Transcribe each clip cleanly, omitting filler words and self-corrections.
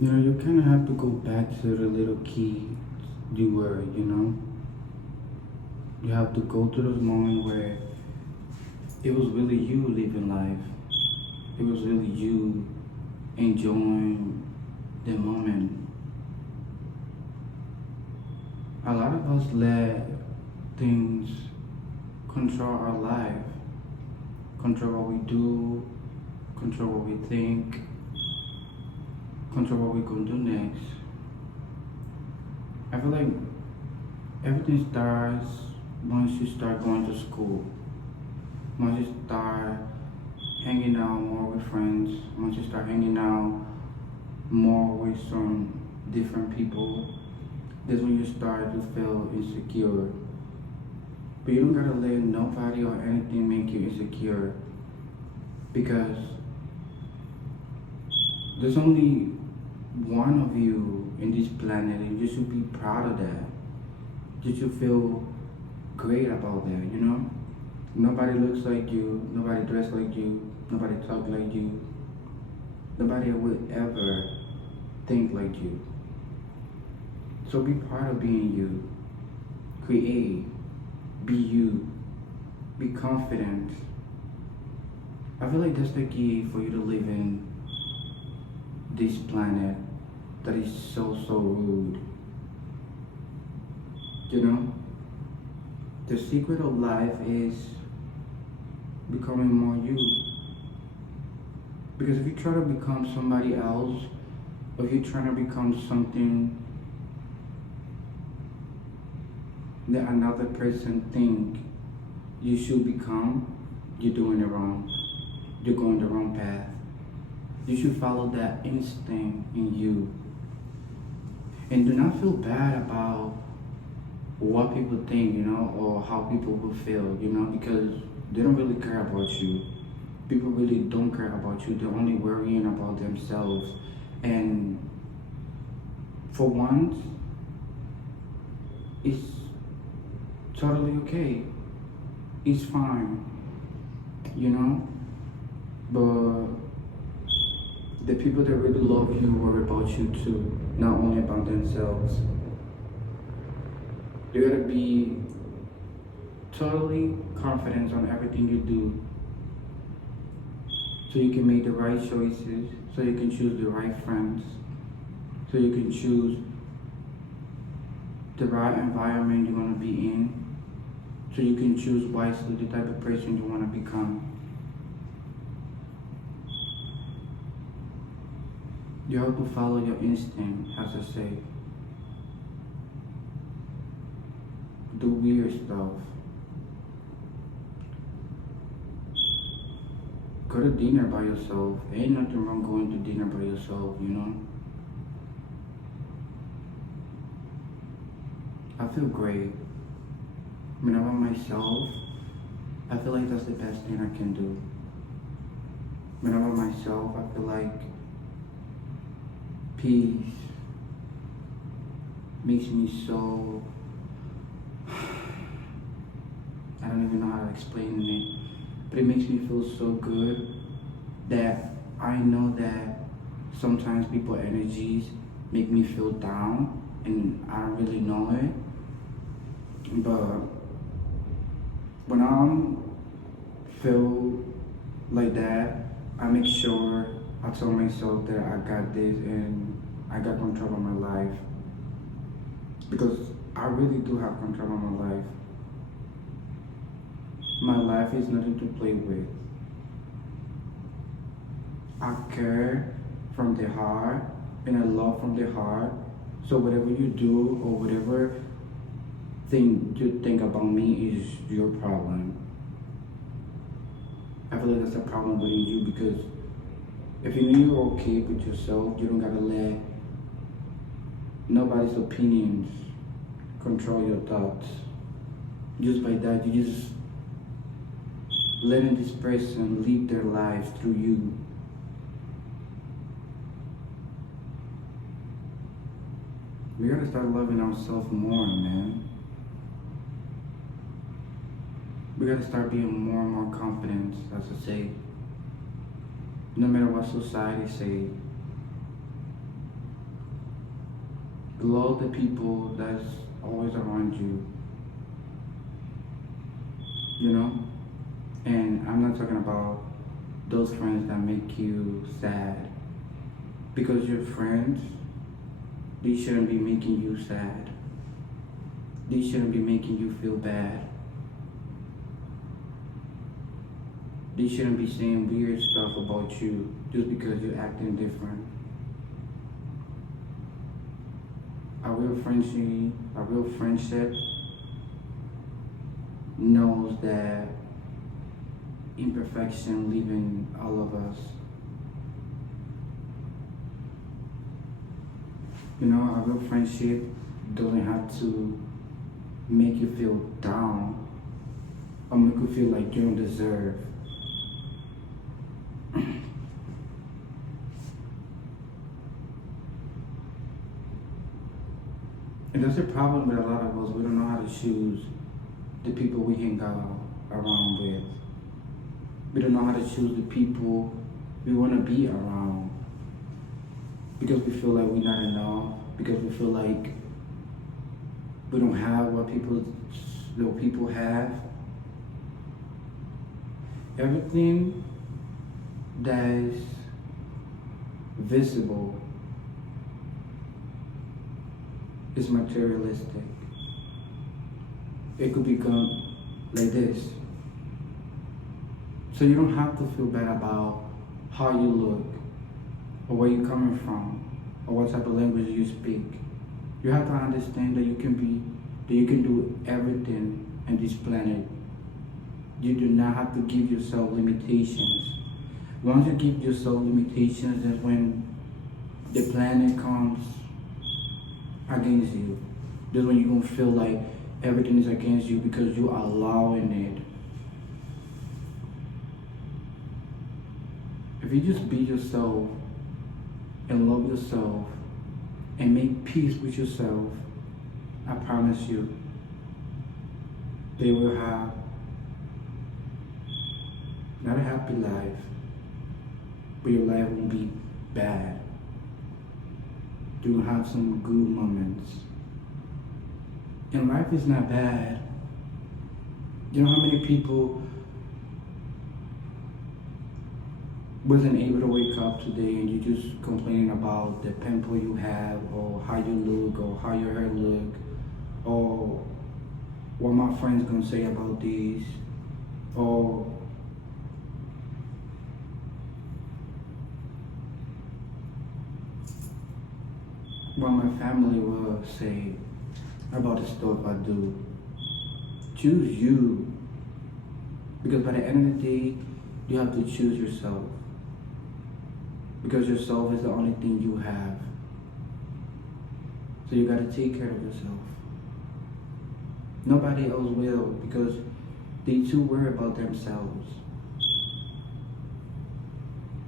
You kind of have to go back to the little kid you were, you know? You have to go to those moments where it was really you living life. It was really you enjoying the moment. A lot of us let things control our life, control what we do, control what we think, control what we're gonna do next. I feel like everything starts once you start going to school. Once you start hanging out more with friends, once you start hanging out more with some different people, that's when you start to feel insecure. But you don't gotta let nobody or anything make you insecure because there's only one of you in this planet and you should be proud of that. You should feel great about that, you know? Nobody looks like you, nobody dressed like you, nobody talk like you, nobody would ever think like you. So be proud of being you. Create, be you, be confident. I feel like that's the key for you to live in this planet that is so rude. You know? The secret of life is becoming more you. Because if you try to become somebody else, or if you're trying to become something that another person think you should become, you're doing it wrong. You're going the wrong path. You should follow that instinct in you. And do not feel bad about what people think, or how people will feel, because they don't really care about you. People really don't care about you. They're only worrying about themselves. And for once, it's totally okay. It's fine, you know? But the people that really love you worry about you too, not only about themselves. You gotta be totally confident on everything you do so you can make the right choices, so you can choose the right friends, so you can choose the right environment you want to be in, so you can choose wisely the type of person you want to become. You have to follow your instinct, as I say. Do weird stuff. Go to dinner by yourself. Ain't nothing wrong going to dinner by yourself, I feel great. When I'm by myself, I feel like that's the best thing I can do. When I'm by myself, I feel like peace makes me so... I don't even know how to explain it. But it makes me feel so good that I know that sometimes people's energies make me feel down and I don't really know it. But when I feel like that, I make sure I tell myself that I got this and I got control of my life. Because I really do have control of my life. My life is nothing to play with. I care from the heart and I love from the heart. So whatever you do or whatever thing you think about me is your problem. I feel like that's a problem within you because if you know you're okay with yourself, you don't gotta let nobody's opinions control your thoughts. Just by that, you just letting this person live their life through you. We gotta start loving ourselves more, man. We gotta start being more and more confident, as I say. No matter what society say, love the people that's always around you, you know? And I'm not talking about those friends that make you sad. Because your friends, they shouldn't be making you sad. They shouldn't be making you feel bad. They shouldn't be saying weird stuff about you just because you're acting different. A real friendship knows that imperfection live in all of us. You know, a real friendship doesn't have to make you feel down or make you feel like you don't deserve. And that's the problem with a lot of us. We don't know how to choose the people we hang out around with. We don't know how to choose the people we want to be around. Because we feel like we're not enough. Because we feel like we don't have what people have. Everything that is visible is materialistic. It could become like this. So you don't have to feel bad about how you look, or where you're coming from, or what type of language you speak. You have to understand that you can do everything on this planet. You do not have to give yourself limitations. Once you give yourself limitations, that's when the planet comes against you. That's when you're gonna feel like everything is against you because you are allowing it. If you just be yourself and love yourself and make peace with yourself, I promise you, they will have not a happy life, but your life won't be bad. You will have some good moments. And life is not bad. You know how many people wasn't able to wake up today and you just complaining about the pimple you have, or how you look, or how your hair look, or what my friends gonna say about this, or what my family will say about the stuff I do. Choose you. Because by the end of the day, you have to choose yourself. Because yourself is the only thing you have. So you gotta take care of yourself. Nobody else will, because they too worry about themselves.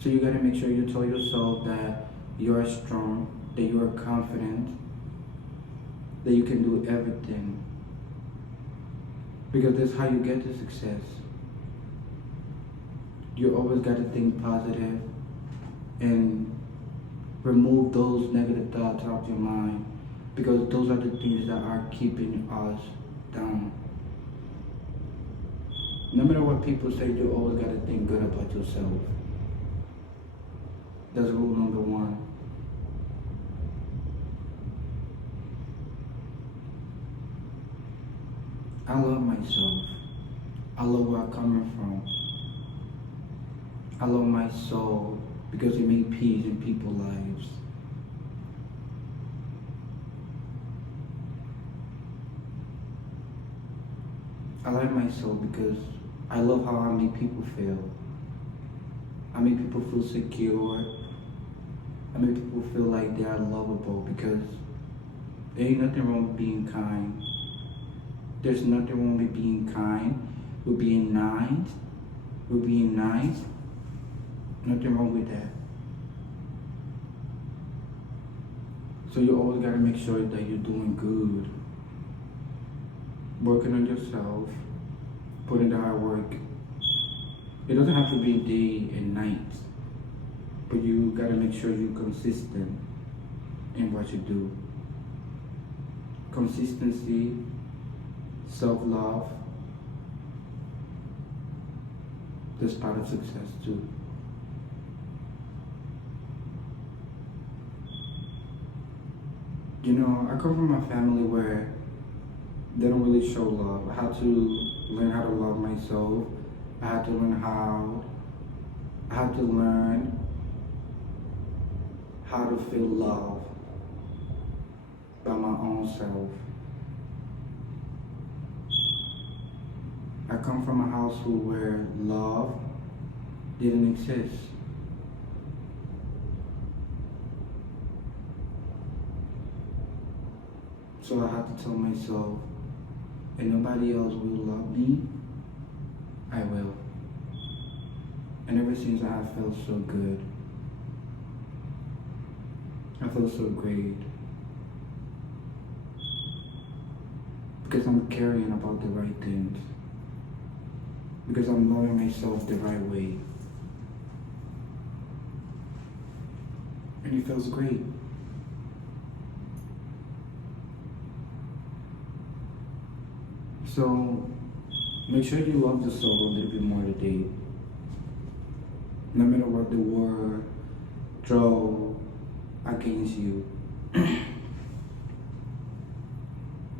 So you gotta make sure you tell yourself that you're strong, that you are confident, that you can do everything. Because that's how you get to success. You always got to think positive and remove those negative thoughts out of your mind, because those are the things that are keeping us down. No matter what people say, you always got to think good about yourself. That's rule number one. I love myself. I love where I'm coming from. I love my soul because it made peace in people's lives. I like myself because I love how I make people feel. I make people feel secure. I make people feel like they are lovable, because there ain't nothing wrong with being kind. There's nothing wrong with being kind, with being nice, Nothing wrong with that. So you always gotta make sure that you're doing good. Working on yourself, putting the hard work. It doesn't have to be day and night, but you gotta make sure you're consistent in what you do. consistency, self-love, that's part of success too. You know, I come from a family where they don't really show love. I had to learn how to love myself. I had to learn how to feel love by my own self. I come from a household where love didn't exist. So I had to tell myself, if nobody else will love me, I will. And ever since I have felt so good. I feel so great. Because I'm caring about the right things. Because I'm loving myself the right way. And it feels great. So make sure you love yourself a little bit more today. No matter what the world throw against you.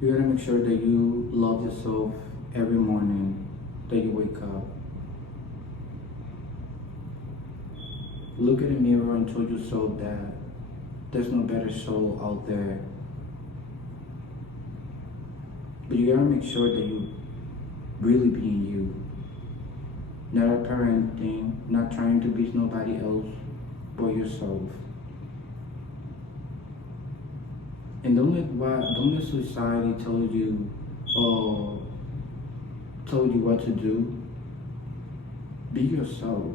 You gotta make sure that you love yourself every morning that you wake up. Look in the mirror and tell yourself that there's no better soul out there. But you gotta make sure that you really being you. Not a parent thing, not trying to be nobody else but yourself. And don't let society tell you what to do. Be yourself.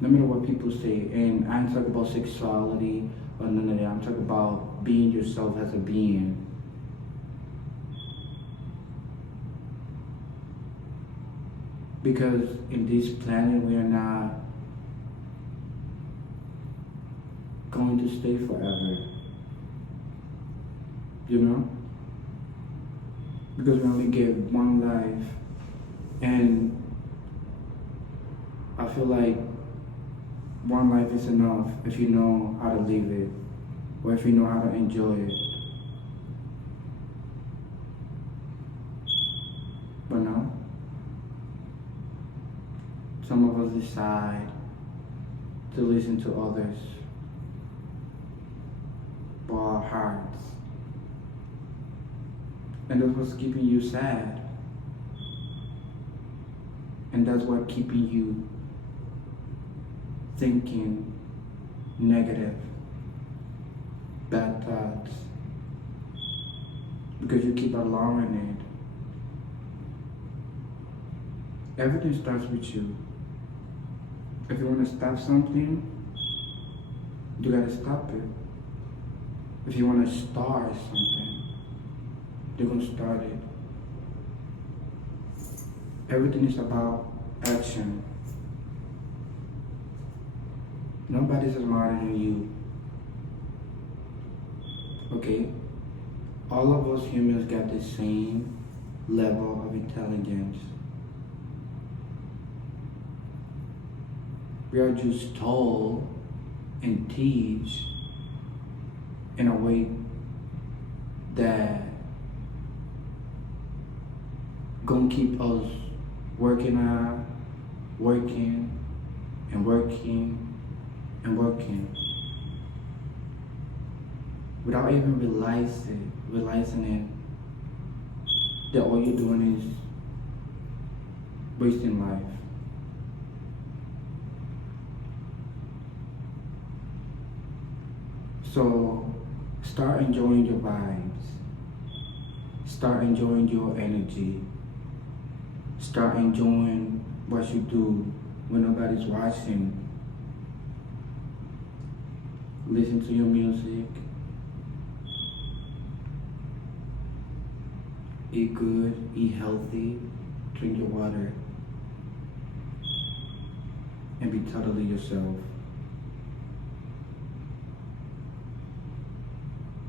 No matter what people say, and I ain't talking about sexuality or none of that. I'm talking about being yourself as a being. Because in this planet we are not going to stay forever. You know? Because we only get one life, and I feel like one life is enough if you know how to live it, or if you know how to enjoy it. But no, some of us decide to listen to others for our hearts. And that's what's keeping you sad. And that's what keeping you thinking negative, bad thoughts. Because you keep allowing it. Everything starts with you. If you want to stop something, you gotta stop it. If you want to start something, you're gonna start it. Everything is about action. Nobody's smarter than you. Okay? All of us humans got the same level of intelligence. We are just told and teach in a way that gonna keep us working without even realizing it, that all you're doing is wasting life. So start enjoying your vibes. Start enjoying your energy. Start enjoying what you do when nobody's watching. Listen to your music. Eat good, eat healthy, drink your water, and be totally yourself.